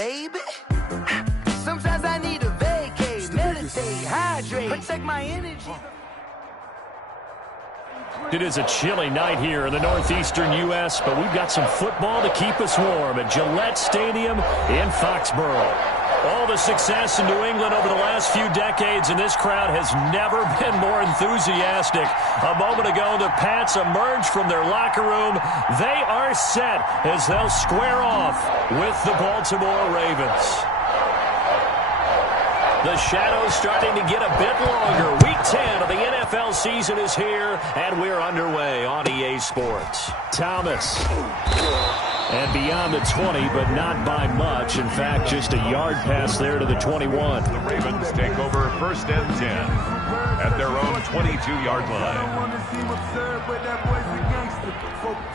baby. Sometimes I need a vacate, meditate, hydrate, protect my energy. It is a chilly night here in the northeastern U.S., but we've got some football to keep us warm at Gillette Stadium in Foxborough. All the success in New England over the last few decades, and this crowd has never been more enthusiastic. A moment ago, the Pats emerged from their locker room. They are set as they'll square off with the Baltimore Ravens. The shadow's starting to get a bit longer. Week 10 of the NFL season is here, and we're underway on EA Sports. Thomas. And beyond the 20, but not by much. In fact, just a yard pass there to the 21. The Ravens take over 1st and 10 at their own 22-yard line.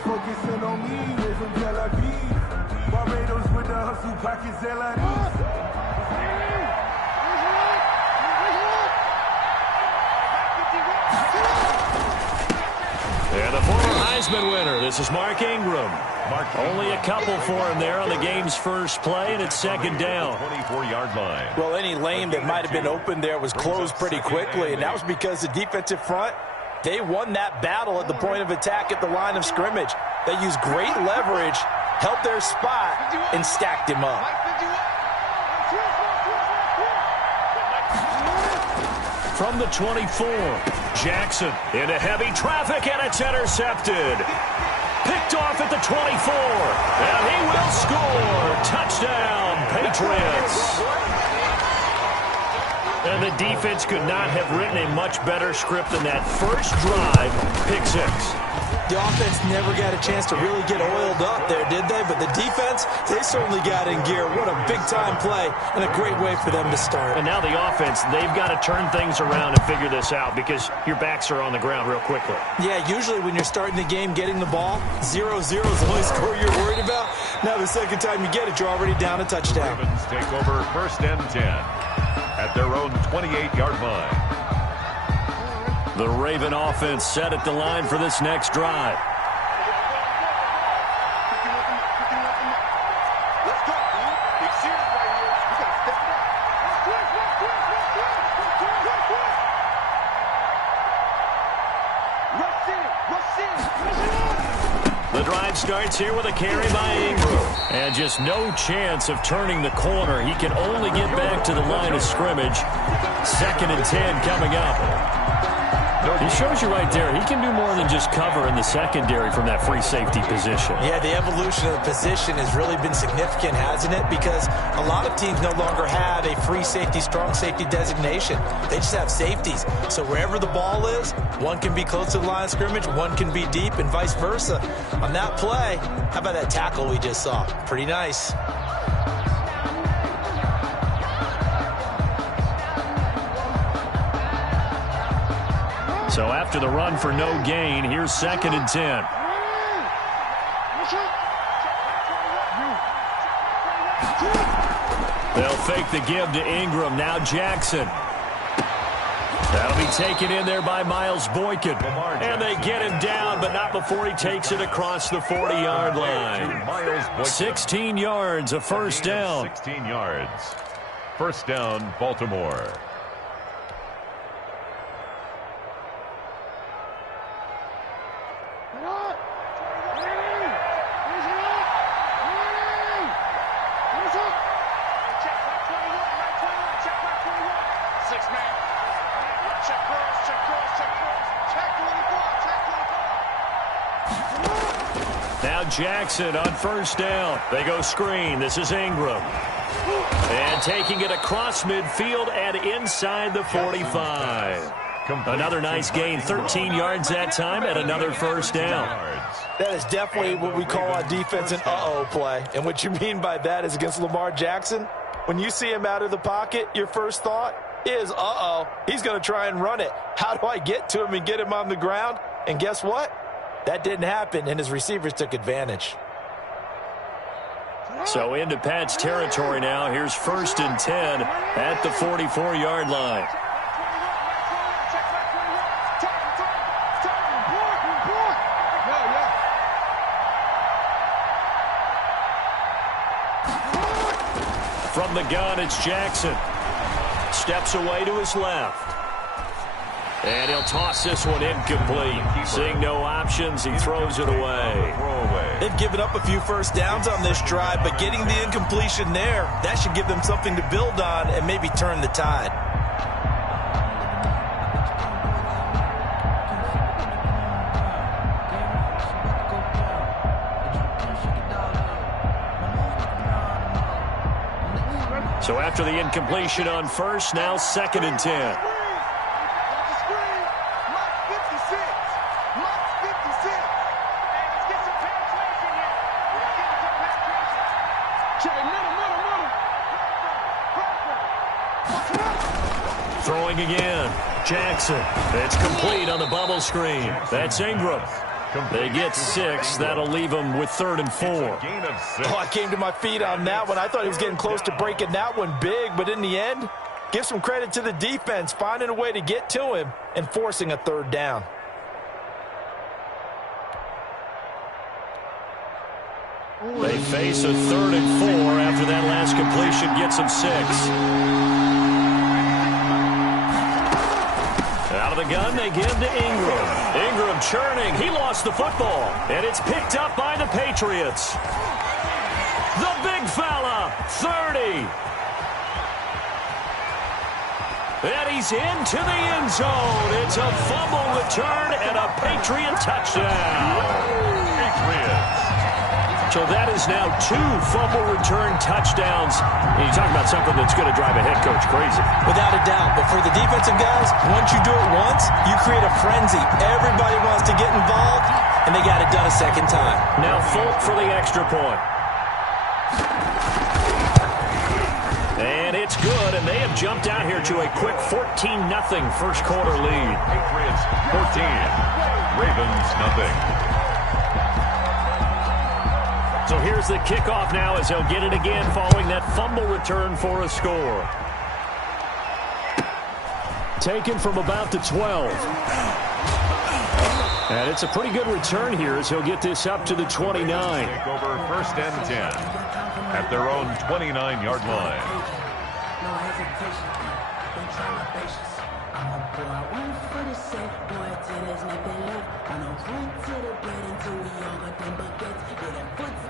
Focusing on me, from Tel Aviv. Barbados with the hustle pockets, And the former Heisman winner, this is Mark Ingram. Only a couple for him there on the game's first play, and it's 2nd down. 24-yard line. Well, any lane that might have been open there was closed pretty quickly, and that was because the defensive front, they won that battle at the point of attack at the line of scrimmage. They used great leverage, held their spot, and stacked him up. From the 24, Jackson into heavy traffic, and it's intercepted. Picked off at the 24, and he will score. Touchdown, Patriots. And the defense could not have written a much better script than that first drive, pick 6. The offense never got a chance to really get oiled up there, did they? But the defense, they certainly got in gear. What a big-time play and a great way for them to start. And now the offense, they've got to turn things around and figure this out because your backs are on the ground real quickly. Yeah, usually when you're starting the game, getting the ball, 0-0 is the only score you're worried about. Now the second time you get it, you're already down a touchdown. Ravens take over 1st and 10 at their own 28-yard line. The Raven offense set at the line for this next drive. The drive starts here with a carry by Ingram. And just no chance of turning the corner. He can only get back to the line of scrimmage. 2nd and 10 coming up. He shows you right there, he can do more than just cover in the secondary from that free safety position. Yeah, the evolution of the position has really been significant, hasn't it? Because a lot of teams no longer have a free safety, strong safety designation. They just have safeties. So wherever the ball is, one can be close to the line of scrimmage, one can be deep, and vice versa. On that play, how about that tackle we just saw? Pretty nice. So after the run for no gain, here's 2nd and 10. They'll fake the give to Ingram. Now Jackson. That'll be taken in there by Miles Boykin. And they get him down, but not before he takes it across the 40-yard line. 16 yards, a 1st down. 16 yards. 1st down, Baltimore. Now Jackson on 1st down. They go screen. This is Ingram. And taking it across midfield and inside the 45. Another nice gain, 13 yards that time, and another 1st down. That is definitely what we call on defense an uh-oh play. And what you mean by that is against Lamar Jackson, when you see him out of the pocket, your first thought is, uh-oh, he's going to try and run it. How do I get to him and get him on the ground? And guess what? That didn't happen, and his receivers took advantage. So into Pat's territory now. Here's 1st and 10 at the 44-yard line. From the gun, it's Jackson. Steps away to his left. And he'll toss this one incomplete. Seeing no options, he throws it away. They've given up a few first downs on this drive, but getting the incompletion there, that should give them something to build on and maybe turn the tide. So after the incompletion on first, now 2nd and 10. Throwing again. Jackson. It's complete on the bubble screen. That's Ingram. They get 6. That'll leave them with 3rd and 4. Oh, I came to my feet on that one. I thought he was getting close to breaking that one big, but in the end, give some credit to the defense, finding a way to get to him and forcing a 3rd down. They face a 3rd and 4 after that last completion gets them 6. Out of the gun, they give to Ingram. Ingram churning. He lost the football. And it's picked up by the Patriots. The big fella, 30. And he's into the end zone. It's a fumble return and a Patriot touchdown. Patriots. So that is now 2 fumble return touchdowns. And you talk about something that's going to drive a head coach crazy. Without a doubt. But for the defensive guys, once you do it once, you create a frenzy. Everybody wants to get involved, and they got it done a second time. Now Folk for the extra point. And it's good, and they have jumped out here to a quick 14-0 first quarter lead. Patriots 14, Ravens nothing. So here's the kickoff now as he'll get it again following that fumble return for a score. Taken from about the 12. And it's a pretty good return here as he'll get this up to the 29. Take over 1st and 10 at their own 29-yard line. No hesitation. Been trying my patience. I'ma pour out one for the set, boy, till there's nothing left. I'ma run to the bed until we all got them buckets. Yeah, that footsteps.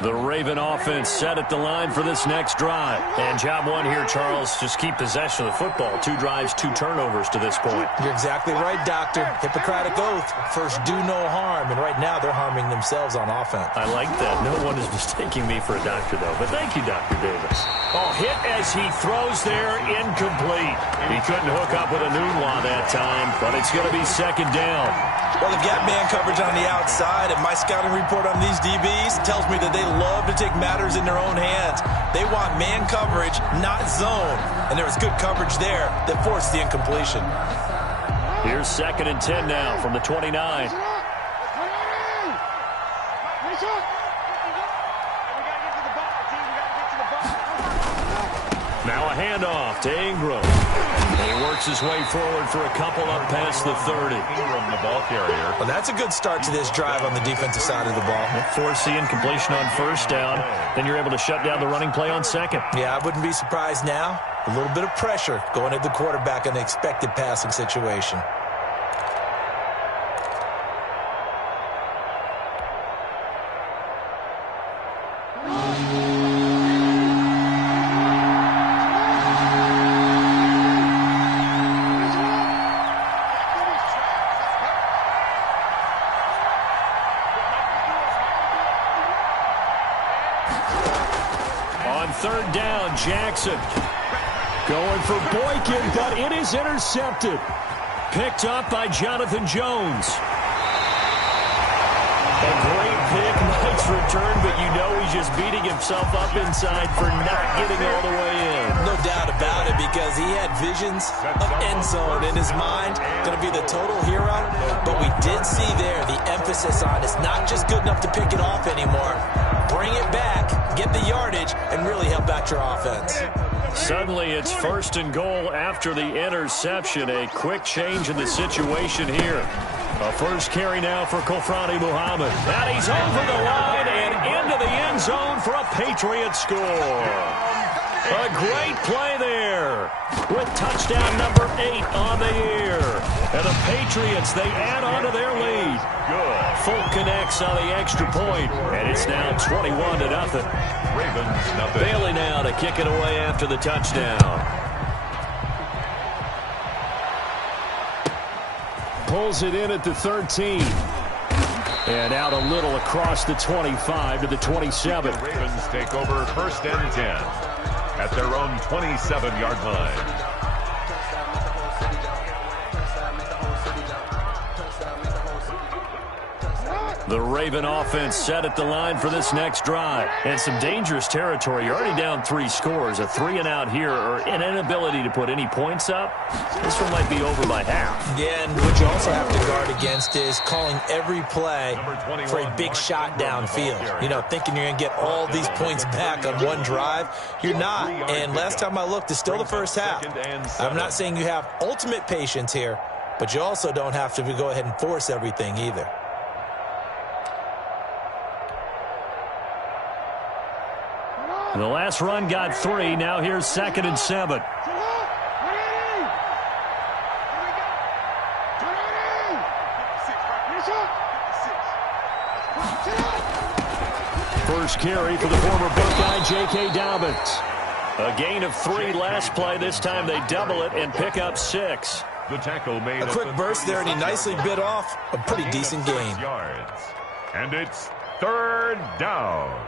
The Raven offense set at the line for this next drive. And job one here, Charles, just keep possession of the football. 2 drives, 2 turnovers to this point. You're exactly right, Doctor. Hippocratic oath. First, do no harm. And right now, they're harming themselves on offense. I like that. No one is mistaking me for a doctor, though. But thank you, Dr. Davis. Oh, hit as he throws there, incomplete. He couldn't hook up with a Nunwa that time, but it's going to be 2nd down. Well, they've got man coverage on the outside, and my scouting report on these DBs tells me that they love to take matters in their own hands. They want man coverage, not zone. And there was good coverage there that forced the incompletion. Here's 2nd and 10 now from the 29. Now a handoff to Ingram. He works his way forward for a couple up past the 30. Ingram, the ball carrier. Well, that's a good start to this drive on the defensive side of the ball. Force the incompletion on 1st down. Then you're able to shut down the running play on 2nd. Yeah, I wouldn't be surprised now. A little bit of pressure going at the quarterback in the expected passing situation. On 3rd down, Jackson going for Boykin, but it is intercepted. Picked up by Jonathan Jones. A great pick, nice return, but you know he's just beating himself up inside for not getting all the way in. No doubt about it, because he had visions of end zone in his mind. Going to be the total hero, but we did see there the emphasis on it's not just good enough to pick it off anymore. Bring it back, get the yardage, and really help out your offense. Suddenly it's 1st and goal after the interception. A quick change in the situation here. A first carry now for Kofrani Muhammad. And he's over the line and into the end zone for a Patriot score. A great play there with touchdown number 8 on the year. And the Patriots, they add on to their lead. Good. Full connects on the extra point, and it's now 21-0. Ravens nothing. Bailey now to kick it away after the touchdown. Pulls it in at the 13. And out a little across the 25 to the 27. The Ravens take over 1st and 10 at their own 27-yard line. The Raven offense set at the line for this next drive. And some dangerous territory. You're already down 3 scores. A 3-and-out here or an inability to put any points up. This one might be over by half. Yeah, and what you also have to guard against is calling every play for a big shot downfield. You know, thinking you're going to get all these points back on one drive. You're not. And last time I looked, it's still the first half. I'm not saying you have ultimate patience here, but you also don't have to go ahead and force everything either. The last run got 3. Now here's 2nd and 7. First carry for the former Buckeye, J.K. Dobbins. A gain of 3 last play. This time they double it and pick up 6. The tackle made a quick burst there, and he nicely bit off a pretty decent gain. Yards. And it's 3rd down.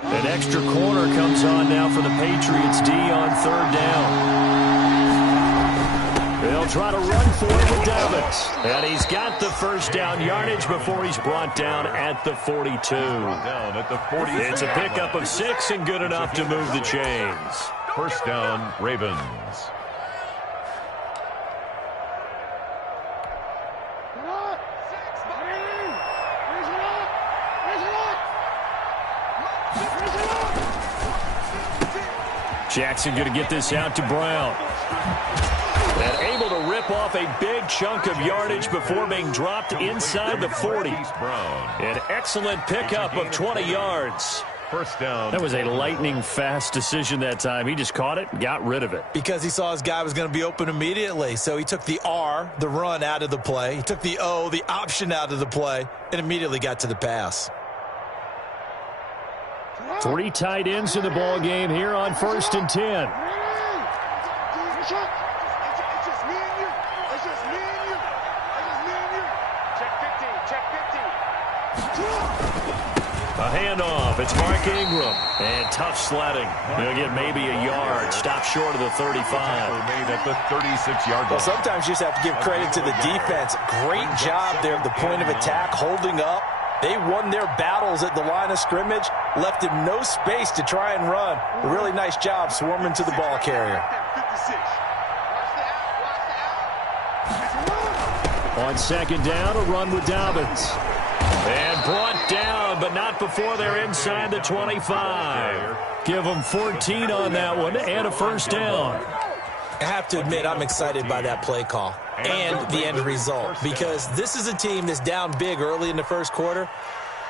An extra corner comes on now for the Patriots D on 3rd down. They'll try to run for it with Dobbins. And he's got the 1st down yardage before he's brought down at the 42. It's a pickup of 6 and good enough to move the chains. 1st down, Ravens. Jackson going to get this out to Brown. And able to rip off a big chunk of yardage before being dropped inside the 40. An excellent pickup of 20 yards. 1st down. That was a lightning-fast decision that time. He just caught it and got rid of it. Because he saw his guy was going to be open immediately. So he took the R, the run, out of the play. He took the O, the option, out of the play, and immediately got to the pass. 3 tight ends in the ball game here on 1st and 10. A handoff. It's Mark Ingram. And tough sledding. He'll get maybe a yard. Stop short of the 35. Made at the 36-yard line. Well, sometimes you just have to give credit to the defense. Great job there at the point of attack, holding up. They won their battles at the line of scrimmage, left him no space to try and run. A really nice job swarming to the ball carrier. On 2nd down, a run with Dobbins. And brought down, but not before they're inside the 25. Give them 14 on that one and a 1st down. I have to admit, I'm excited by that play call and the end result, because this is a team that's down big early in the 1st quarter,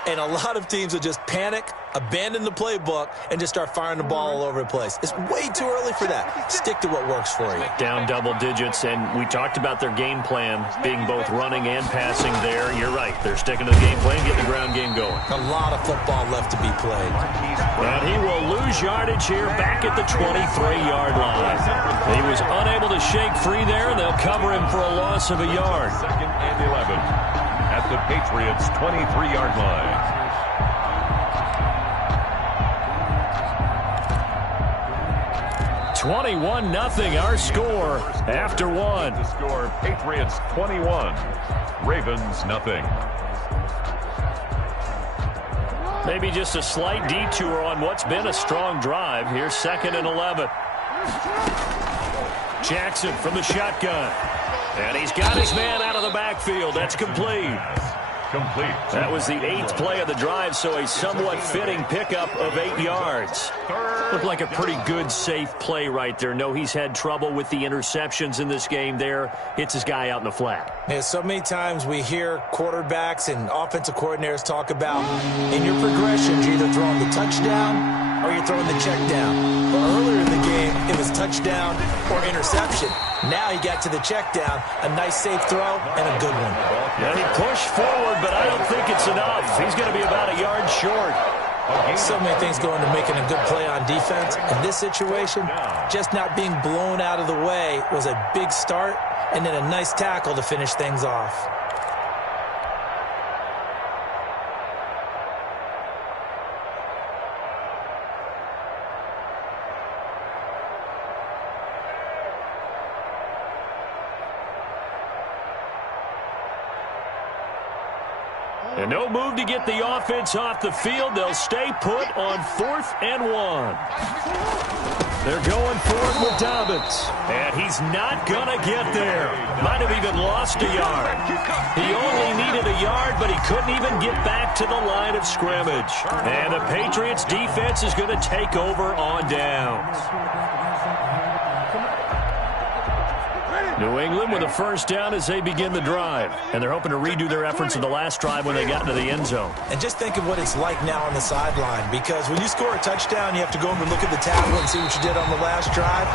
and a lot of teams will just panic, abandon the playbook, and just start firing the ball all over the place. It's way too early for that. Stick to what works for you. Down double digits, and we talked about their game plan being both running and passing there. You're right. They're sticking to the game plan, getting the ground game going. A lot of football left to be played. And he will lose yardage here back at the 23-yard line. He was unable to shake free there, and they'll cover him for a loss of a yard. 2nd and 11 at the Patriots' 23-yard line. (21-0) our score after 1. The score: Patriots 21, Ravens nothing. Maybe just a slight detour on what's been a strong drive. Here's 2nd and 11. Jackson from the shotgun. And he's got his man out of the backfield. That's complete. Complete. That was the 8th play of the drive, so a somewhat fitting pickup of 8 yards. Looked like a pretty good, safe play right there. No, he's had trouble with the interceptions in this game there. Hits his guy out in the flat. Yeah, so many times we hear quarterbacks and offensive coordinators talk about in your progressions, you're either throwing the touchdown or you're throwing the check down. But earlier in the game, it was touchdown or interception. Now he got to the check down, a nice safe throw, and a good one. Yeah, he pushed forward, but I don't think it's enough. He's going to be about a yard short. So many things go into making a good play on defense. In this situation, just not being blown out of the way was a big start, and then a nice tackle to finish things off. And no move to get the offense off the field. They'll stay put on 4th and 1. They're going for it with Dobbins. And he's not going to get there. Might have even lost a yard. He only needed a yard, but he couldn't even get back to the line of scrimmage. And the Patriots defense is going to take over on downs. New England with a first down as they begin the drive. And they're hoping to redo their efforts in the last drive when they got into the end zone. And just think of what it's like now on the sideline, because when you score a touchdown, you have to go over and look at the tablet and see what you did on the last drive.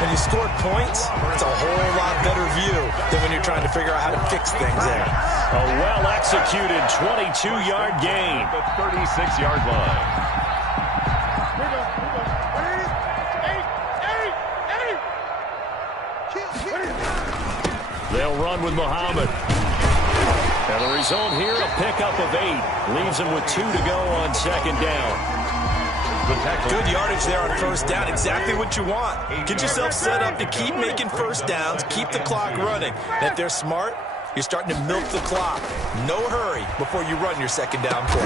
When you scored points, it's a whole lot better view than when you're trying to figure out how to fix things there. A well-executed 22-yard gain. The 36-yard line. They'll run with Muhammad. And the result here, a pickup of 8. Leaves them with 2 to go on second down. Good yardage there on first down. Exactly what you want. Get yourself set up to keep making first downs, keep the clock running. And if they're smart, you're starting to milk the clock. No hurry before you run your second down play.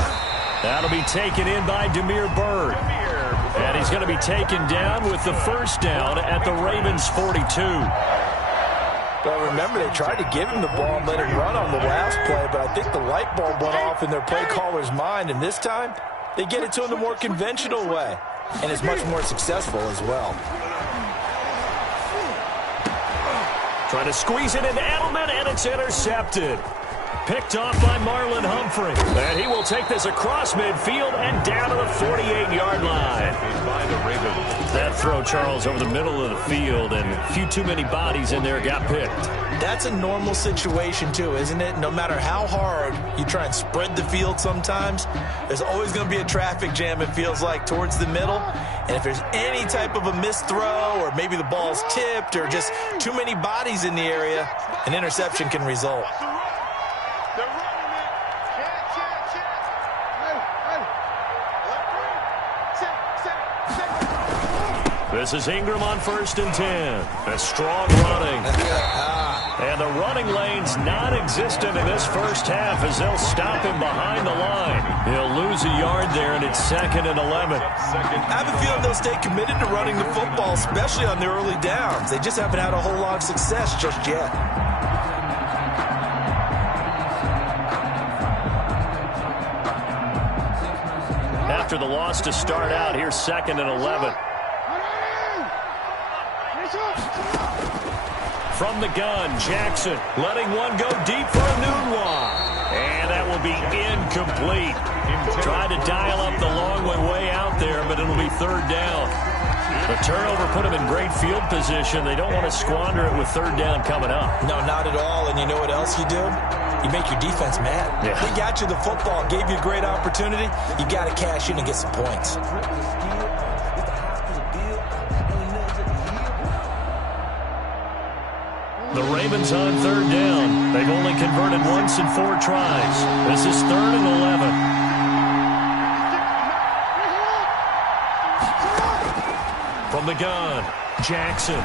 That'll be taken in by Demir Bird. And he's going to be taken down with the first down at the Ravens' 42. But remember, they tried to give him the ball and let him run on the last play, but I think the light bulb went off in their play caller's mind, and this time, they get it to him the more conventional way, and it's much more successful as well. Trying to squeeze it into Edelman, and it's intercepted. Picked off by Marlon Humphrey. And he will take this across midfield and down to the 48-yard line. That throw, Charles, over the middle of the field, and a few too many bodies in there got picked. That's a normal situation, too, isn't it? No matter how hard you try and spread the field sometimes, there's always going to be a traffic jam, it feels like, towards the middle. And if there's any type of a missed throw, or maybe the ball's tipped, or just too many bodies in the area, an interception can result. This is Ingram on 1st and 10. A strong running. And the running lane's non-existent in this first half as they'll stop him behind the line. He'll lose a yard there, and it's 2nd and 11. I have a feeling they'll stay committed to running the football, especially on the early downs. They just haven't had a whole lot of success just yet. After the loss to start out, here's 2nd and 11. From the gun, Jackson letting one go deep for a Nunwa. And that will be incomplete. Tried to dial up the long way out there, but it'll be 3rd down. The turnover put them in great field position. They don't want to squander it with 3rd down coming up. No, not at all. And you know what else you do? You make your defense mad. Yeah. They got you the football, gave you a great opportunity. You got to cash in and get some points. The Ravens on 3rd down. They've only converted once in 4 tries. This is 3rd and 11. From the gun, Jackson.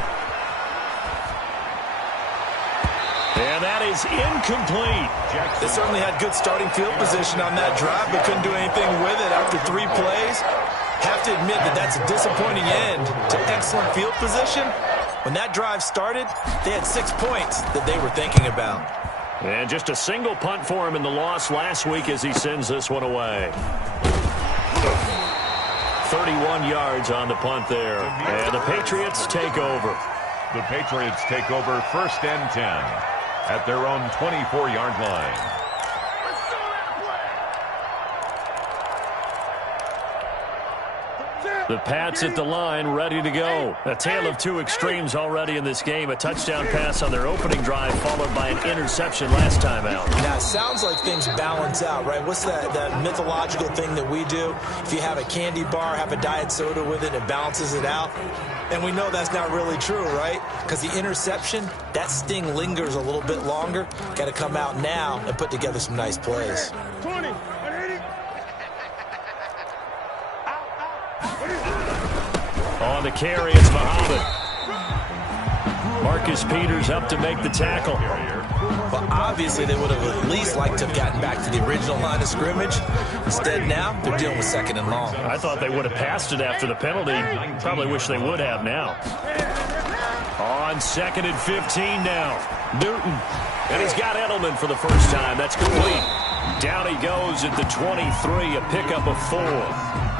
And that is incomplete. They certainly had good starting field position on that drive, but couldn't do anything with it after 3 plays. Have to admit that that's a disappointing end to excellent field position. When that drive started, they had 6 points that they were thinking about. And just a single punt for him in the loss last week as he sends this one away. 31 yards on the punt there. And the Patriots take over. The Patriots take over 1st and 10 at their own 24-yard line. The Pats at the line, ready to go. A tale of two extremes already in this game. A touchdown pass on their opening drive, followed by an interception last time out. Now, it sounds like things balance out, right? What's that mythological thing that we do? If you have a candy bar, have a diet soda with it, it balances it out. And we know that's not really true, right? Because the interception, that sting lingers a little bit longer. Got to come out now and put together some nice plays. 20. On the carry, it's Muhammad. Marcus Peters up to make the tackle. Well, obviously, they would have at least liked to have gotten back to the original line of scrimmage. Instead, now, they're dealing with 2nd and long. I thought they would have passed it after the penalty. Probably wish they would have now. On 2nd and 15 now. Newton. And he's got Edelman for the first time. That's complete. Down he goes at the 23, a pickup of 4.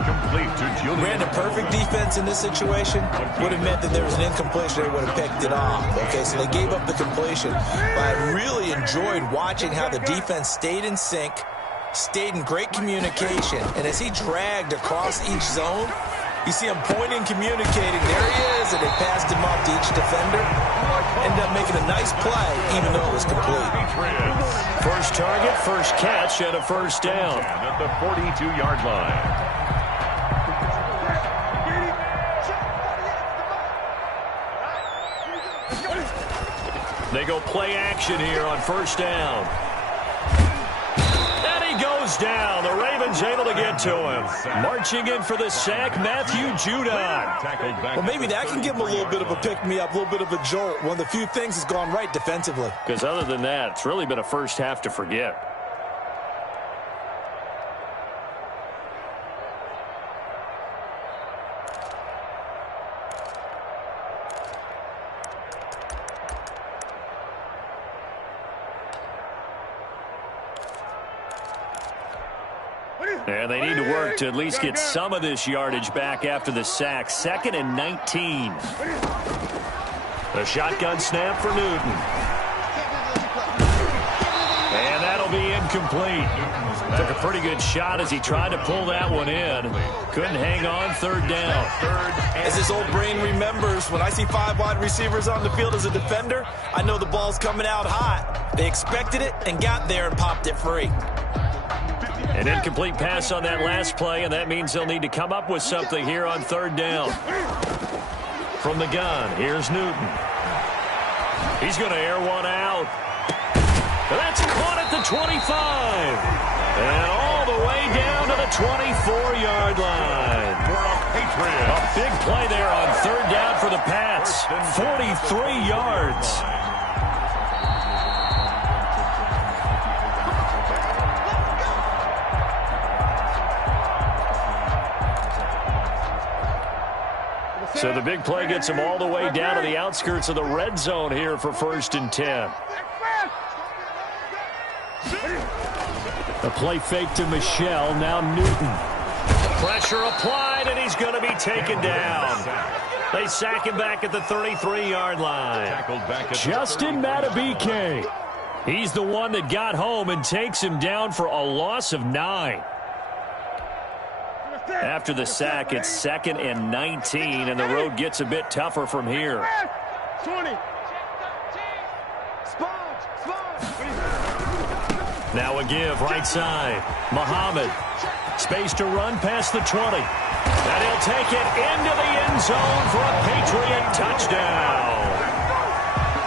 Complete to Julian. Ran a perfect defense in this situation. Would have meant that there was an incompletion. They would have picked it off. Okay, so they gave up the completion. But I really enjoyed watching how the defense stayed in sync, stayed in great communication. And as he dragged across each zone, you see him pointing, communicating. There he is, and they passed him off to each defender. Ended up making a nice play, even though it was complete. First target, first catch, and a first down. At the 42-yard line. They go play action here on first down. And he goes down. The Ravens able to get to him. Marching in for the sack, Matthew Judon. Well, maybe that can give him a little bit of a pick-me-up, a little bit of a jolt. One of the few things that's gone right defensively. Because other than that, it's really been a first half to forget. And they need to work to at least get some of this yardage back after the sack. 2nd and 19. The shotgun snap for Newton. And that'll be incomplete. Took a pretty good shot as he tried to pull that one in. Couldn't hang on, 3rd down. As his old brain remembers, when I see 5 wide receivers on the field as a defender, I know the ball's coming out hot. They expected it and got there and popped it free. An incomplete pass on that last play, and that means they'll need to come up with something here on 3rd down. From the gun, here's Newton. He's going to air one out. That's caught at the 25. And all the way down to the 24-yard line. A big play there on 3rd down for the Pats. 43 yards. So the big play gets him all the way down to the outskirts of the red zone here for 1st and 10. A play fake to Michelle, now Newton. Pressure applied, and he's going to be taken down. They sack him back at the 33-yard line. Justin Matabike. He's the one that got home and takes him down for a loss of 9. After the sack, it's 2nd and 19, and the road gets a bit tougher from here. 20. Now a give, right side. Muhammad. Space to run past the 20. And he'll take it into the end zone for a Patriot touchdown.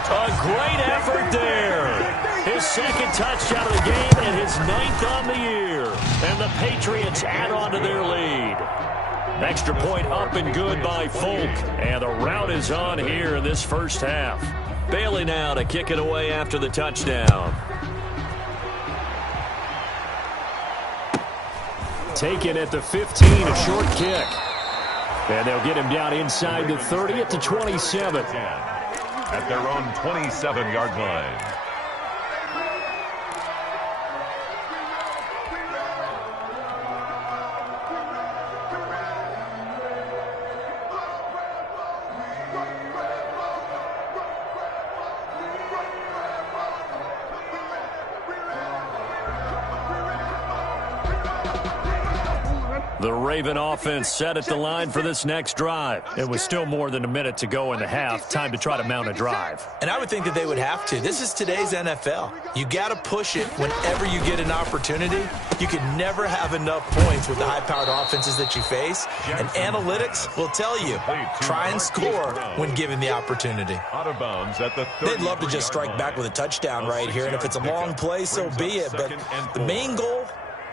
A great effort there. His 2nd touchdown of the game and his 9th on the year. And the Patriots add on to their lead. Extra point up and good by Folk. And the rout is on here in this first half. Bailey now to kick it away after the touchdown. Taken at the 15, a short kick. And they'll get him down inside the 30 at the 27. At their own 27-yard line. Raven offense set at the line for this next drive. It was still more than a minute to go in the half. Time to try to mount a drive. And I would think that they would have to. This is today's NFL. You got to push it whenever you get an opportunity. You can never have enough points with the high-powered offenses that you face. And analytics will tell you, try and score when given the opportunity. Out of bounds at the They'd love to just strike back with a touchdown right here, and if it's a long play, so be it. But the main goal,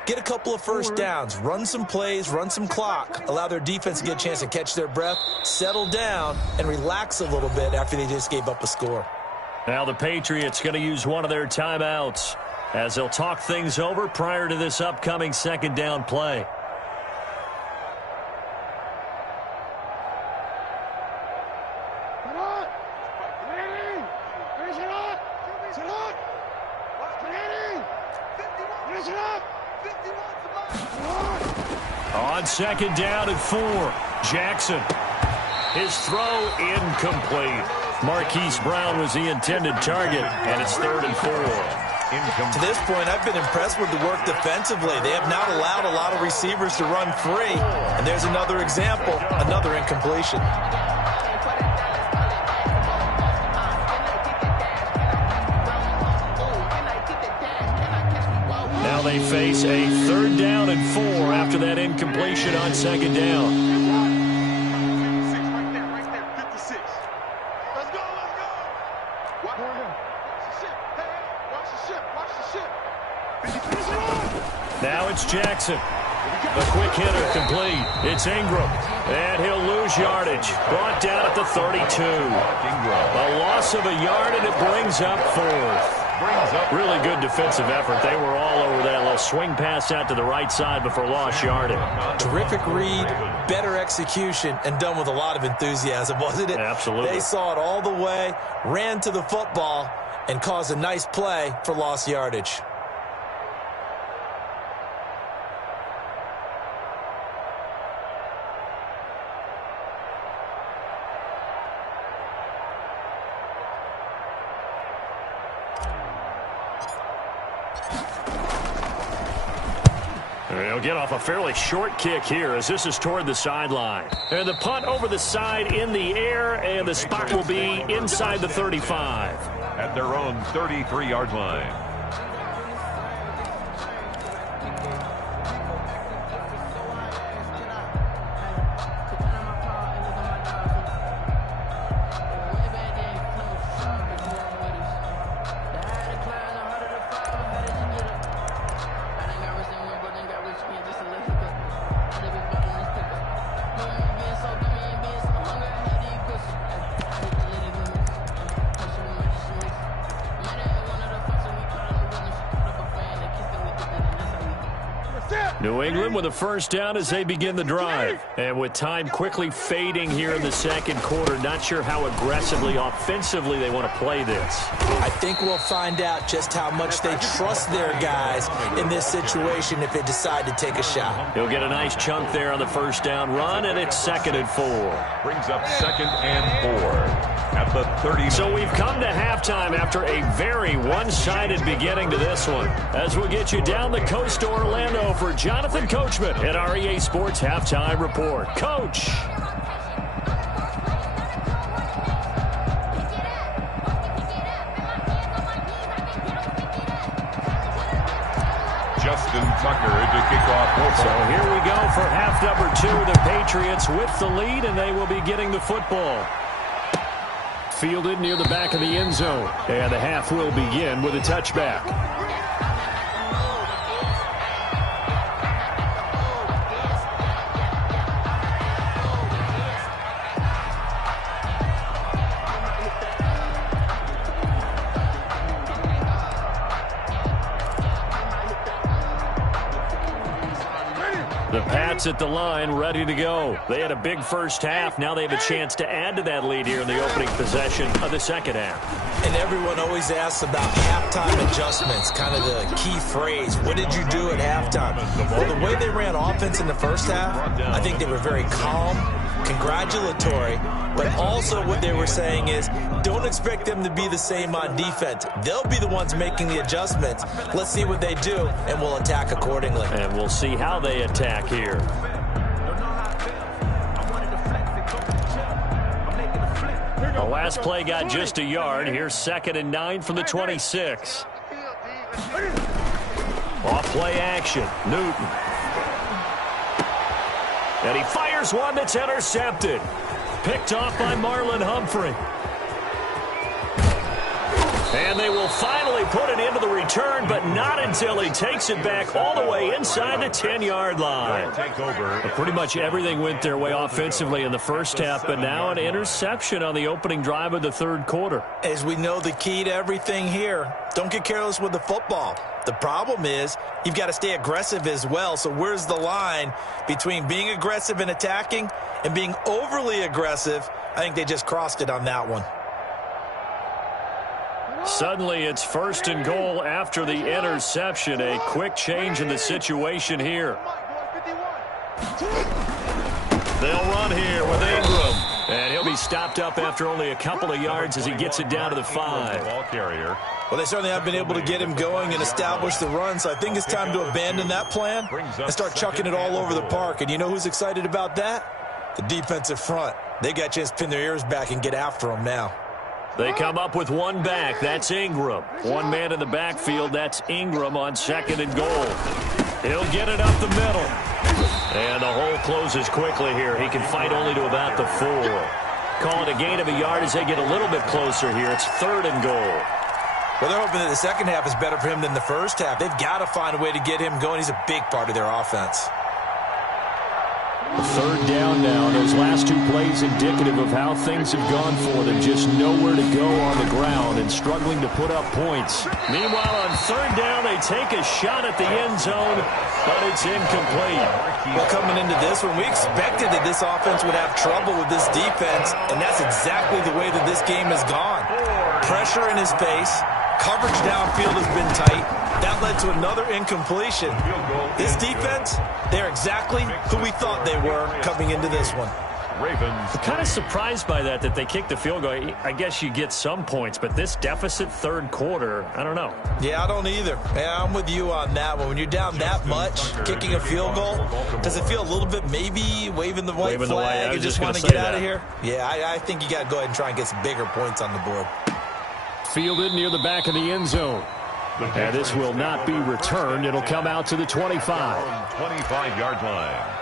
get a couple of first downs, run some plays, run some clock, allow their defense to get a chance to catch their breath, settle down, and relax a little bit after they just gave up a score. Now the Patriots going to use one of their timeouts as they'll talk things over prior to this upcoming second down play. On second down and 4, Jackson. His throw incomplete. Marquise Brown was the intended target, and it's 3rd and 4. To this point, I've been impressed with the work defensively. They have not allowed a lot of receivers to run free. And there's another example, another incompletion. Now they face a 3rd down and 4 after that incompletion on second down. Now it's Jackson. The quick hitter complete. It's Ingram. And he'll lose yardage. Brought down at the 32. A loss of a yard, and it brings up 4th. Really good defensive effort. They were all over that little swing pass out to the right side before lost yardage. Terrific read, better execution, and done with a lot of enthusiasm, wasn't it? Absolutely. They saw it all the way, ran to the football, and caused a nice play for lost yardage. They'll get off a fairly short kick here as this is toward the sideline. And the punt over the side in the air, and the spot will be inside the 35. At their own 33-yard line. New England with a first down as they begin the drive. And with time quickly fading here in the second quarter, not sure how aggressively, offensively they want to play this. I think we'll find out just how much they trust their guys in this situation if they decide to take a shot. He'll get a nice chunk there on the first down run, and it's 2nd and 4. Brings up 2nd and 4. At the 30. So we've come to halftime after a very one-sided beginning to this one. As we'll get you down the coast to Orlando for Jonathan Coachman at our EA Sports Halftime Report. Coach. Justin Tucker to kick off. So here we go for half number 2. The Patriots with the lead, and they will be getting the football. Fielded near the back of the end zone. And the half will begin with a touchback. The Pats at the line, ready to go. They had a big first half. Now they have a chance to add to that lead here in the opening possession of the second half. And everyone always asks about halftime adjustments, kind of the key phrase. What did you do at halftime? Well, the way they ran offense in the first half, I think they were very calm, congratulatory, but also what they were saying is don't expect them to be the same on defense. They'll be the ones making the adjustments. Let's see what they do, and we'll attack accordingly. And we'll see how they attack here. The last play got just a yard. Here's 2nd and 9 from the 26. Off play action. Newton. And he fires one that's intercepted. Picked off by Marlon Humphrey. And they will finally put it into the return, but not until he takes it back all the way inside the 10-yard line. Pretty much everything went their way offensively in the first half, but now an interception on the opening drive of the third quarter. As we know, the key to everything here, don't get careless with the football. The problem is you've got to stay aggressive as well. So where's the line between being aggressive and attacking and being overly aggressive? I think they just crossed it on that one. Suddenly it's 1st and goal after the interception. A quick change in the situation here. They'll run here with Ingram. And he'll be stopped up after only a couple of yards as he gets it down to the 5. Ball carrier. Well, they certainly have been able to get him going and establish the run, so I think it's time to abandon that plan and start chucking it all over the park. And you know who's excited about that? The defensive front. They got a chance to pin their ears back and get after him now. They come up with one back. That's Ingram. One man in the backfield. That's Ingram on 2nd and goal. He'll get it up the middle. And the hole closes quickly here. He can fight only to about the 4. Call it a gain of a yard as they get a little bit closer here. It's 3rd and goal. Well, they're hoping that the second half is better for him than the first half. They've got to find a way to get him going. He's a big part of their offense. 3rd down now. Those last 2 plays indicative of how things have gone for them. Just nowhere to go on the ground and struggling to put up points. Meanwhile, on 3rd down, they take a shot at the end zone, but it's incomplete. Well, coming into this one, we expected that this offense would have trouble with this defense, and that's exactly the way that this game has gone. Pressure in his face. Coverage downfield has been tight. That led to another incompletion. This defense, they're exactly who we thought they were coming into this one. Ravens. I'm kind of surprised by that they kicked the field goal. I guess you get some points, but this deficit third quarter, I don't know. Yeah, I don't either. Yeah, I'm with you on that one. When you're down that much, kicking a field goal, does it feel a little bit maybe waving the white flag and just want to get out of here? Yeah, I think you got to go ahead and try and get some bigger points on the board. Fielded near the back of the end zone. And this will not be returned. It'll come out to the 25. 25-yard line.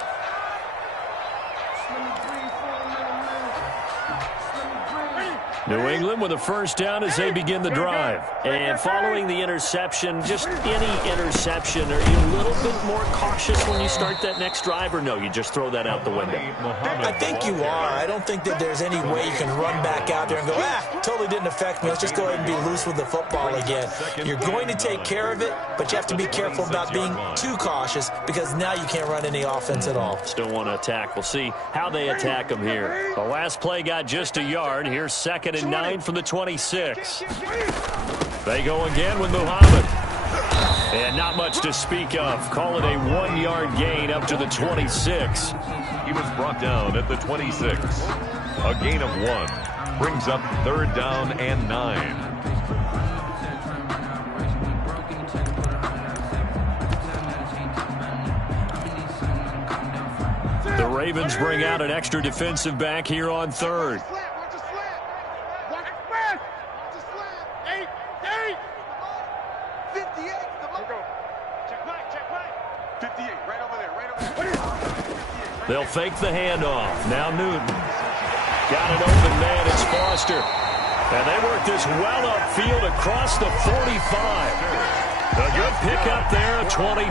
New England with a first down as they begin the drive. And following the interception, just any interception, are you a little bit more cautious when you start that next drive, or no, you just throw that out the window? I think you are. I don't think that there's any way you can run back out there and go, totally didn't affect me. Let's just go ahead and be loose with the football again. You're going to take care of it, but you have to be careful about being too cautious because now you can't run any offense at all. Still want to attack. We'll see how they attack them here. The last play got just a yard. Here's 2nd and 9 from the 26. They go again with Muhammad. And not much to speak of. Call it a 1-yard gain up to the 26. He was brought down at the 26. A gain of 1. Brings up 3rd down and 9. The Ravens bring out an extra defensive back here on 3rd. They'll fake the handoff. Now Newton. Got an open man. It's Foster. And they work this well upfield across the 45. A good pickup there at 22.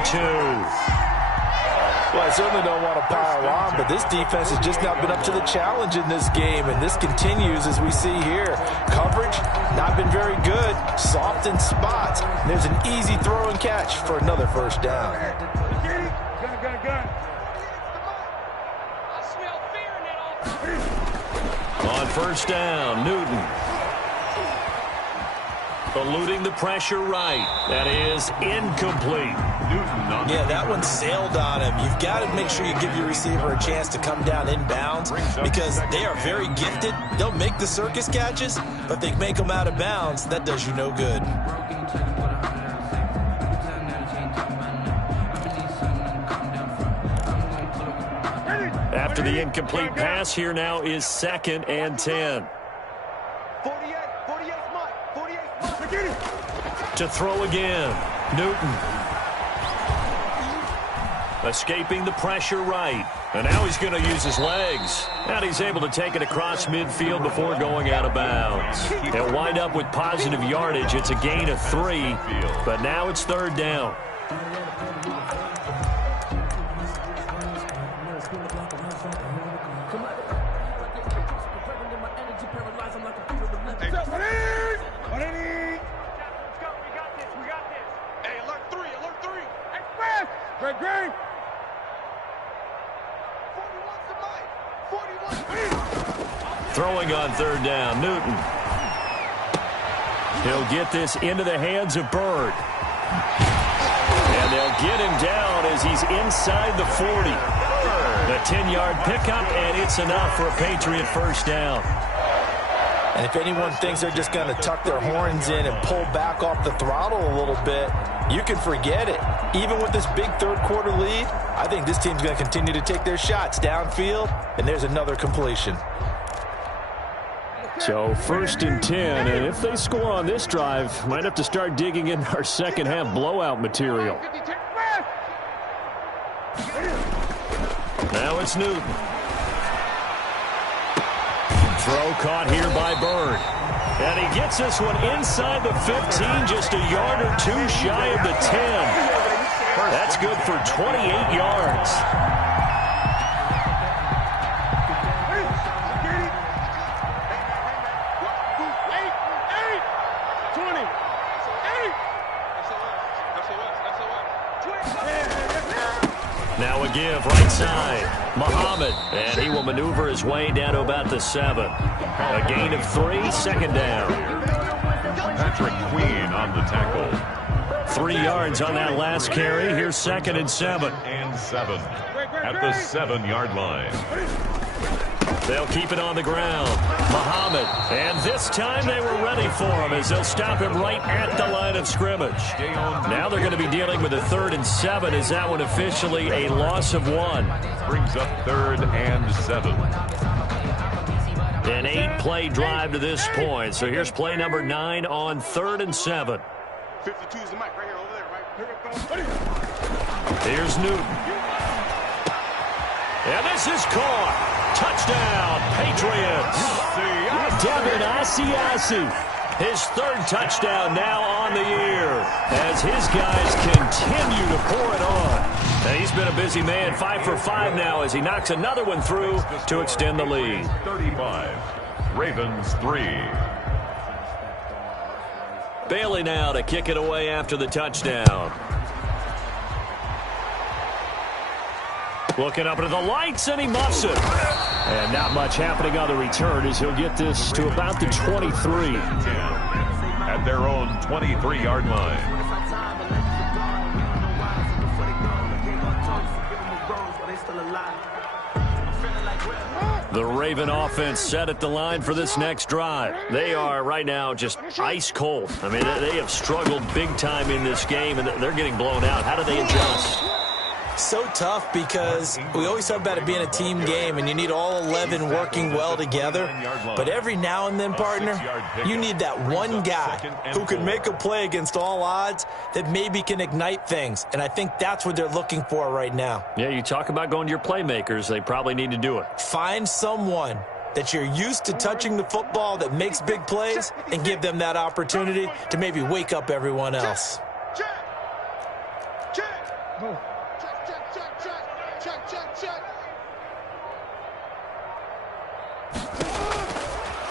Well, I certainly don't want to pile on, but this defense has just not been up to the challenge in this game, and this continues as we see here. Coverage, not been very good. Soft in spots. And there's an easy throw and catch for another first down. On first down, Newton. Eluding the pressure right. That is incomplete. Yeah, that one sailed on him. You've got to make sure you give your receiver a chance to come down inbounds because they are very gifted. They'll make the circus catches, but if they make them out of bounds, that does you no good. After the incomplete pass, here now is 2nd and 10. To throw again. Newton. Escaping the pressure right. And now he's going to use his legs. And he's able to take it across midfield before going out of bounds. He'll wind up with positive yardage. It's a gain of 3, but now it's 3rd down. Throwing on 3rd down, Newton. He'll get this into the hands of Bird. And they'll get him down as he's inside the 40. The 10-yard pickup, and it's enough for a Patriot 1st down. And if anyone thinks they're just going to tuck their horns in and pull back off the throttle a little bit, you can forget it. Even with this big 3rd quarter lead, I think this team's going to continue to take their shots downfield, and there's another completion. So 1st and 10, and if they score on this drive, might have to start digging in our second half blowout material. Now it's Newton. Throw caught here by Bird. And he gets this one inside the 15, just a yard or 2 shy of the 10. That's good for 28 yards. Now a give right side. Muhammad, and he will maneuver his way down to about the 7. A gain of 3, 2nd down. Patrick Queen on the tackle. 3 yards on that last carry. Here's 2nd and 7. And 7 at the 7-yard line. They'll keep it on the ground. Muhammad, and this time they were ready for him as they'll stop him right at the line of scrimmage. Now they're going to be dealing with a 3rd and 7 as that one officially a loss of 1. Brings up 3rd and 7. An 8-play drive to this point. So here's play number 9 on 3rd and 7. 52 is the mic right here, over there, right? Here's Newton. And this is caught. Touchdown, Patriots. Devin Asiasi. His 3rd touchdown now on the year as his guys continue to pour it on. And he's been a busy man, 5 for 5 now as he knocks another one through to extend the lead. 35, Ravens 3. Bailey now to kick it away after the touchdown. Looking up into the lights, and he muffs it. And not much happening on the return as he'll get this to about the 23. At their own 23-yard line. The Raven offense set at the line for this next drive. They are right now just ice cold. I mean, they have struggled big time in this game, and they're getting blown out. How do they adjust? So tough because we always talk about it being a team game and you need all 11 working well together. But every now and then, partner, you need that one guy who can make a play against all odds that maybe can ignite things. And I think that's what they're looking for right now. Yeah, you talk about going to your playmakers. They probably need to do it. Find someone that you're used to touching the football that makes big plays and give them that opportunity to maybe wake up everyone else.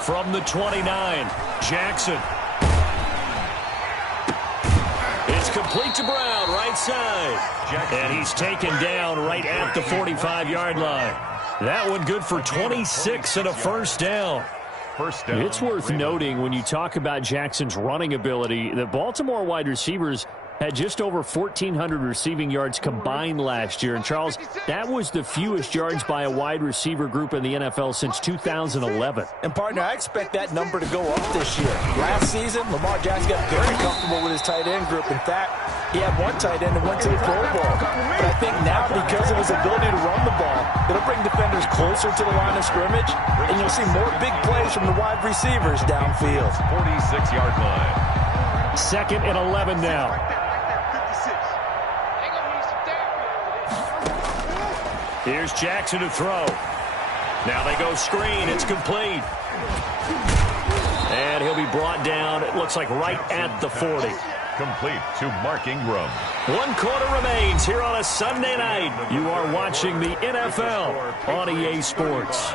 From the 29, Jackson. It's complete to Brown, right side. And he's taken down right at the 45-yard line. That one good for 26 and a 1st down. It's worth noting when you talk about Jackson's running ability, the Baltimore wide receivers had just over 1,400 receiving yards combined last year. And, Charles, that was the fewest yards by a wide receiver group in the NFL since 2011. And, partner, I expect that number to go up this year. Last season, Lamar Jackson got very comfortable with his tight end group. In fact, He had one tight end and went to the Pro Bowl. But I think now, because of his ability to run the ball, it'll bring defenders closer to the line of scrimmage, and you'll see more big plays from the wide receivers downfield. 46-yard line. 2nd and 11 now. Here's Jackson to throw. Now they go screen. It's complete. And he'll be brought down, it looks like right at the 40. Complete to Mark Ingram. 1 quarter remains here on a Sunday night. You are watching the NFL on EA Sports.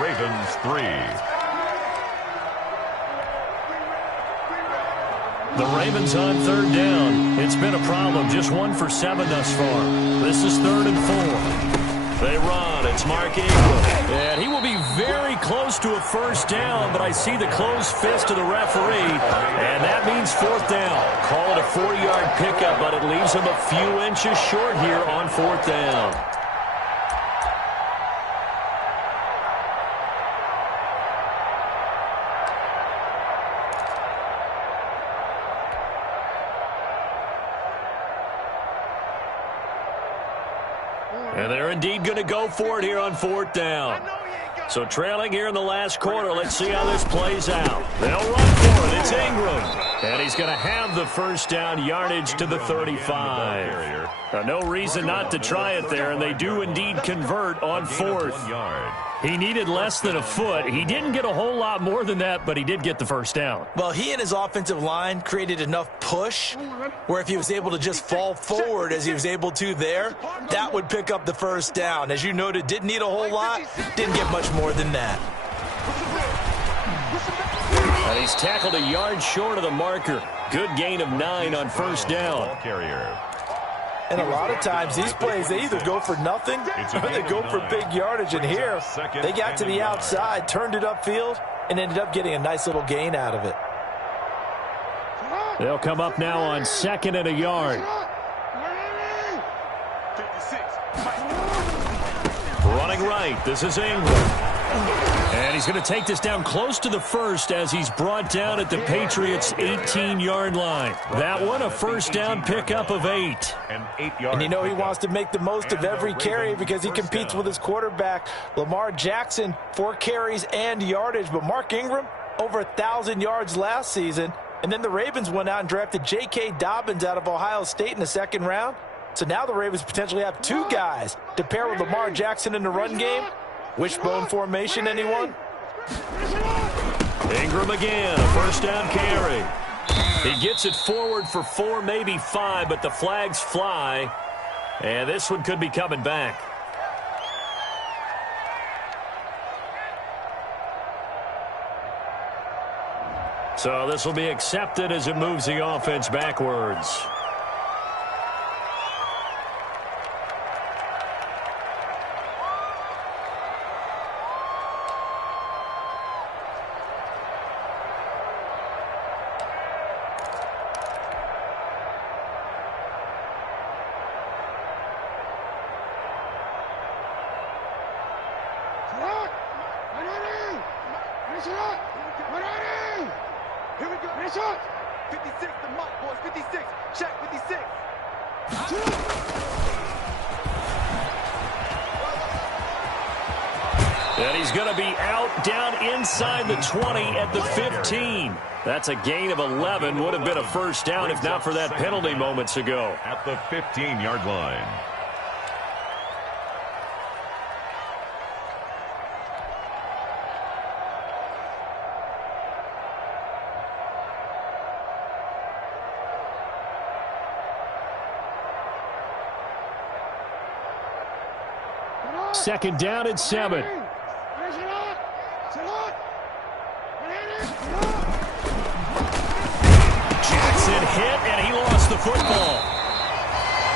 Ravens 3. The Ravens on 3rd down. It's been a problem. Just 1 for 7 thus far. This is 3rd and 4. They run. It's Mark Ingram. And he will be very close to a first down, but I see the closed fist of the referee, and that means 4th down. Call it a 40-yard pickup, but it leaves him a few inches short here on 4th down. And they're indeed going to go for it here on 4th down. So trailing here in the last quarter, let's see how this plays out. They'll run for it. It's Ingram. And he's going to have the first down, yardage to the 35. No reason not to try it there, and they do indeed convert on 4th. He needed less than a foot. He didn't get a whole lot more than that, but he did get the first down. Well, he and his offensive line created enough push where if he was able to just fall forward as he was able to there, that would pick up the first down. As you noted, didn't need a whole lot, didn't get much more than that. And he's tackled a yard short of the marker. Good gain of 9 on first down. And a lot of times, these plays, they either go for nothing or they go for big yardage. And here, they got to the outside, turned it upfield, and ended up getting a nice little gain out of it. They'll come up now on 2nd and a yard. Running right, this is Ingram. And he's going to take this down close to the first as he's brought down at the Patriots' 18-yard line. That one, a first down pickup of 8. And you know he wants to make the most of every carry because he competes with his quarterback, Lamar Jackson, 4 carries and yardage. But Mark Ingram, over 1,000 yards last season. And then the Ravens went out and drafted J.K. Dobbins out of Ohio State in the 2nd round. So now the Ravens potentially have 2 guys to pair with Lamar Jackson in the run game. Wishbone formation, anyone? Ingram again, a first down carry. He gets it forward for 4, maybe 5, but the flags fly. And this one could be coming back. So this will be accepted as it moves the offense backwards. And he's going to be out down inside the 20 at the 15. That's a gain of 11. Would have been a first down if not for that penalty moments ago. At the 15-yard line. Second down at 7. Jackson hit, and he lost the football.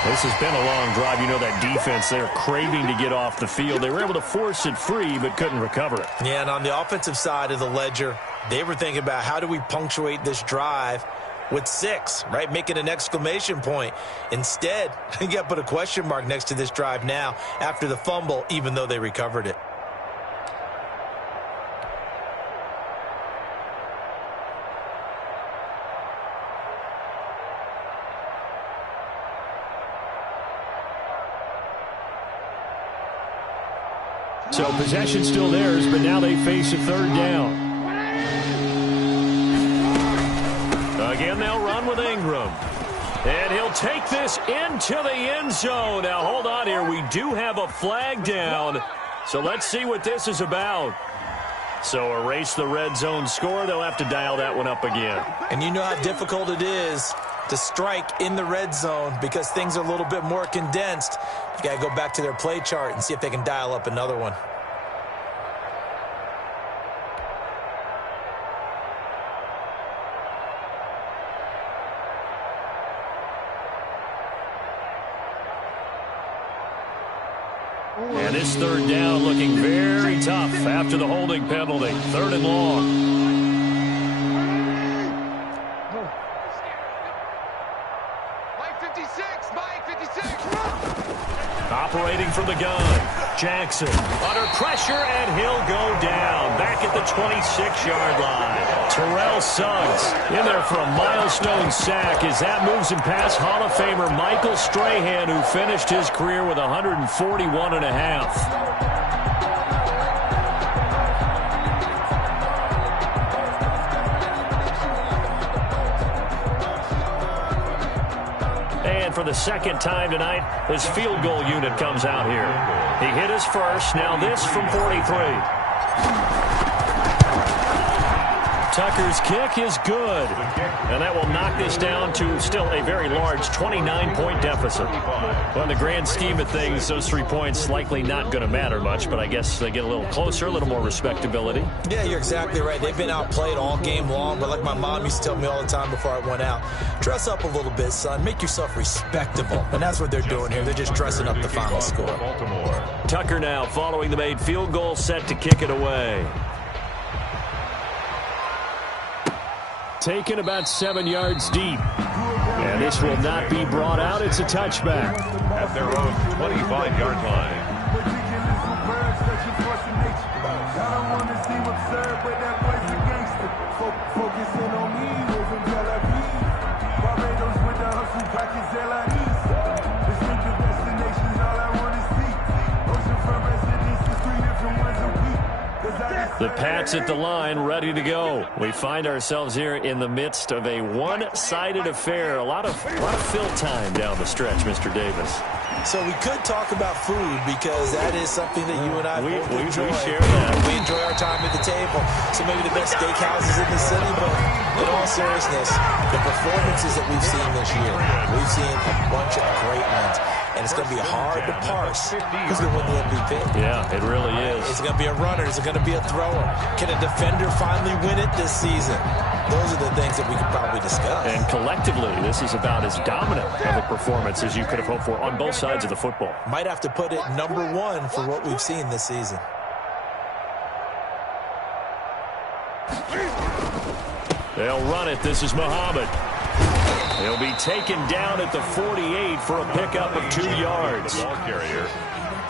This has been a long drive. You know that defense, they're craving to get off the field. They were able to force it free, but couldn't recover it. Yeah, and on the offensive side of the ledger, they were thinking about how do we punctuate this drive with 6, right? Making an exclamation point. Instead, you got to put a question mark next to this drive now after the fumble, even though they recovered it. So possession still theirs, but now they face a third down. Again, they'll run with Ingram. And he'll take this into the end zone. Now, hold on here. We do have a flag down. So let's see what this is about. So erase the red zone score. They'll have to dial that one up again. And you know how difficult it is to strike in the red zone because things are a little bit more condensed. You got to go back to their play chart and see if they can dial up another one. And this third down looking very tough after the holding penalty. Third and long. Mike 56, Mike 56. Operating from the gun. Jackson under pressure, and he'll go down. Back at the 26-yard line. Terrell Suggs in there for a milestone sack as that moves him past Hall of Famer Michael Strahan, who finished his career with 141.5. For the second time tonight, his field goal unit comes out here. He hit his first. Now this from 43. Tucker's kick is good. And that will knock this down to still a very large 29-point deficit. Well, in the grand scheme of things, those 3 points likely not going to matter much, but I guess they get a little closer, a little more respectability. Yeah, you're exactly right. They've been outplayed all game long, but like my mom used to tell me all the time before I went out, dress up a little bit, son. Make yourself respectable. And that's what they're doing here. They're just dressing up the final score. Tucker now following the made field goal, set to kick it away. Taken about 7 yards deep. And this will not be brought out. It's a touchback. At their own 25-yard line. The Pats at the line, ready to go. We find ourselves here in the midst of a one-sided affair. A lot of fill time down the stretch, Mr. Davis. So we could talk about food because that is something that you and I both enjoy. We share that. We enjoy our time at the table. So maybe the best steakhouses in the city, but in all seriousness, the performances that we've seen this year, we've seen a bunch of great ones. And it's going to be hard to parse who's going to win the MVP. Yeah, it really is. Is it going to be a runner? Is it going to be a thrower? Can a defender finally win it this season? Those are the things that we could probably discuss. And collectively, this is about as dominant of a performance as you could have hoped for on both sides of the football. Might have to put it number one for what we've seen this season. They'll run it. This is Muhammad. He'll be taken down at the 48 for a pickup of 2 yards. Ball carrier.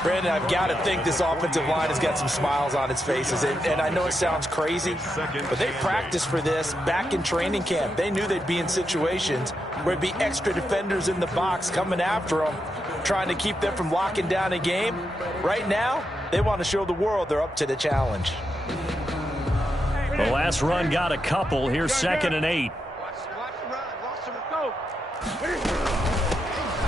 Brandon, I've got to think this offensive line has got some smiles on its faces. And I know it sounds crazy, but they practiced for this back in training camp. They knew they'd be in situations where there'd be extra defenders in the box coming after them, trying to keep them from locking down a game. Right now, they want to show the world they're up to the challenge. The last run got a couple. Here's 2nd and 8.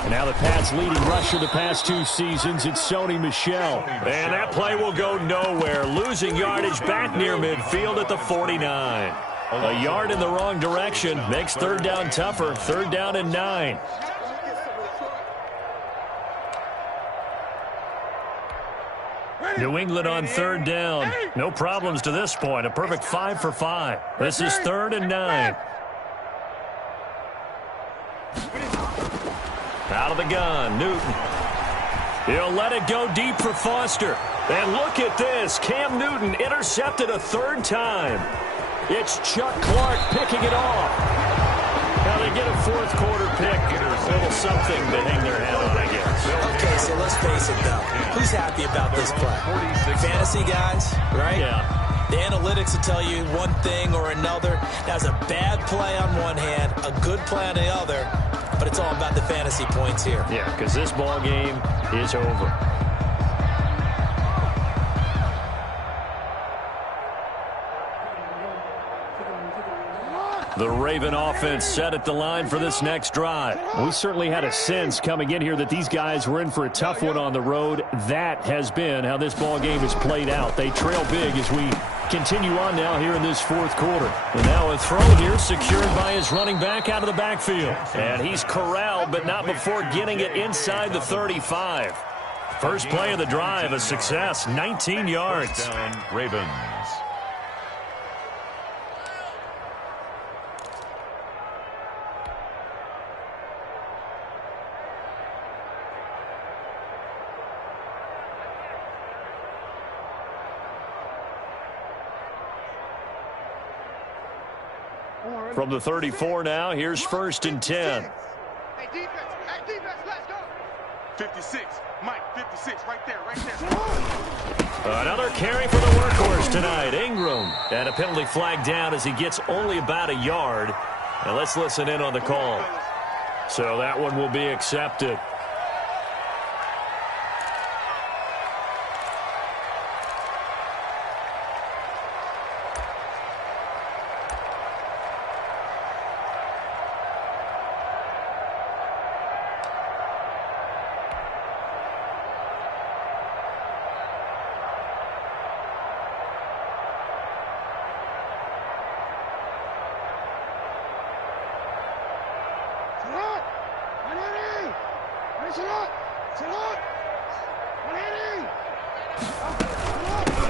And now the Pats' leading rusher the past 2 seasons, it's Sony Michel. And that play will go nowhere. Losing yardage back near midfield at the 49. A yard in the wrong direction makes third down tougher. 3rd down and 9. New England on 3rd down. No problems to this point. A perfect 5 for 5. This is 3rd and 9. Out of the gun, Newton. He'll let it go deep for Foster. And look at this. Cam Newton intercepted a 3rd time. It's Chuck Clark picking it off. Now they get a 4th quarter pick. A little something to hang their hat on, I guess. Okay, so let's face it, though. Who's happy about this play? Fantasy guys, right? Yeah. The analytics will tell you one thing or another. That's a bad play on one hand, a good play on the other. But it's all about the fantasy points here. Yeah, because this ball game is over. The Raven offense set at the line for this next drive. We certainly had a sense coming in here that these guys were in for a tough one on the road. That has been how this ball game has played out. They trail big as we continue on now here in this fourth quarter. And now a throw here secured by his running back out of the backfield. And he's corralled, but not before getting it inside the 35. First play of the drive, a success, 19 yards. Ravens. From the 34 now, here's 1st and 10. Hey, defense, let's go. 56, Mike, 56, right there. Another carry for the workhorse tonight, Ingram. And a penalty flag down as he gets only about a yard. And let's listen in on the call. So that one will be accepted.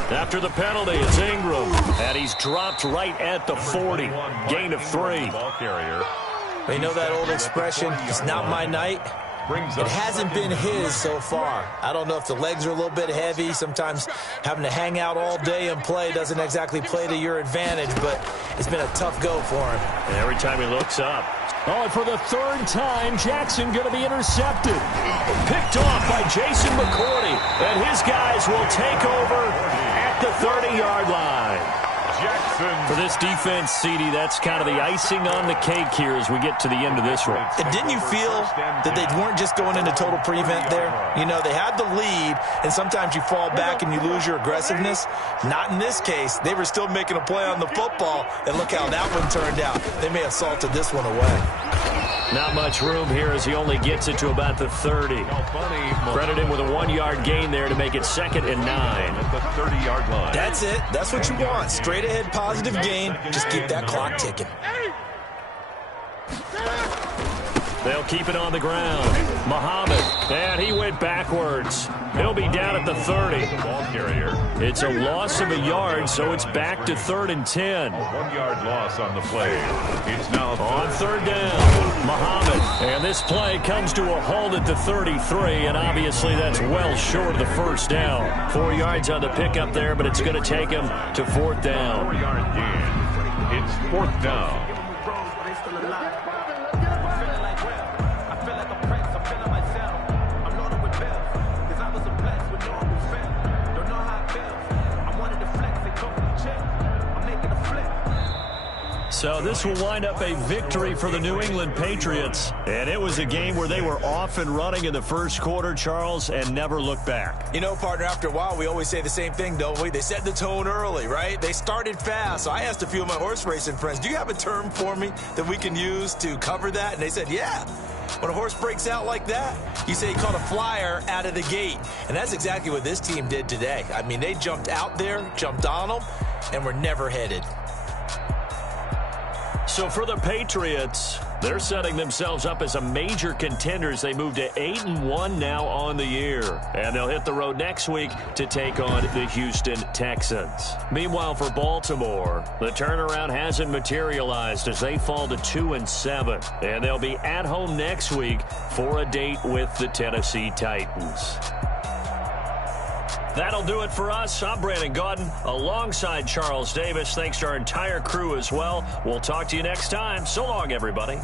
After the penalty, it's Ingram, and he's dropped right at the 40. Gain of 3. You know that old expression, it's not my night? It hasn't been his so far. I don't know if the legs are a little bit heavy. Sometimes having to hang out all day and play doesn't exactly play to your advantage, but it's been a tough go for him. And every time he looks up. Oh, and for the 3rd time, Jackson going to be intercepted. Picked off by Jason McCourty, and his guys will take over at the 30-yard line. Jackson. For this defense, CD, that's kind of the icing on the cake here as we get to the end of this one. And didn't you feel that they weren't just going into total prevent there? You know, they had the lead, and sometimes you fall back and you lose your aggressiveness. Not in this case. They were still making a play on the football, and look how that one turned out. They may have salted this one away. Not much room here as he only gets it to about the 30. Credit him with a 1-yard gain there to make it 2nd and 9. At the 30-yard line. That's it. That's what you want. Straight ahead positive gain. Just keep that clock ticking. They'll keep it on the ground. Muhammad, and he went backwards. He'll be down at the 30. Ball carrier. It's a loss of a yard, so it's back to 3rd and 10. 1-yard loss on the play. It's now on 3rd down. Muhammad, and this play comes to a halt at the 33, and obviously that's well short of the 1st down. 4 yards on the pickup there, but it's going to take him to 4th down. 4-yard gain. It's 4th down. So this will wind up a victory for the New England Patriots. And it was a game where they were off and running in the first quarter, Charles, and never looked back. You know, partner, after a while, we always say the same thing, don't we? They set the tone early, right? They started fast. So I asked a few of my horse racing friends, do you have a term for me that we can use to cover that? And they said, yeah. When a horse breaks out like that, you say he caught a flyer out of the gate. And that's exactly what this team did today. I mean, they jumped out there, jumped on them, and were never headed. So for the Patriots, they're setting themselves up as a major contender as they move to 8-1 now on the year. And they'll hit the road next week to take on the Houston Texans. Meanwhile, for Baltimore, the turnaround hasn't materialized as they fall to 2-7. And they'll be at home next week for a date with the Tennessee Titans. That'll do it for us. I'm Brandon Gaudin alongside Charles Davis. Thanks to our entire crew as well. We'll talk to you next time. So long, everybody.